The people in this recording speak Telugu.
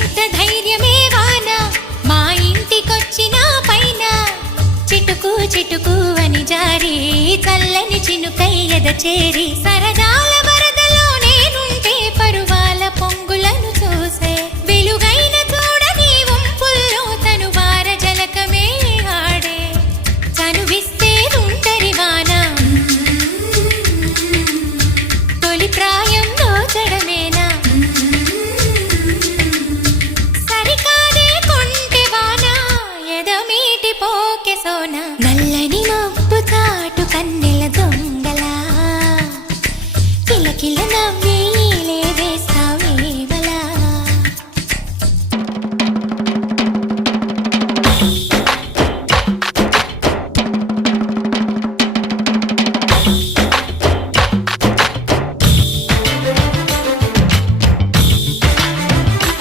ఎంత ధైర్యమే వాన మా ఇంటికొచ్చిన పైన చిటుకు చిటుకు అని జారి చల్లని చినుకై ఎద చేరి సరదా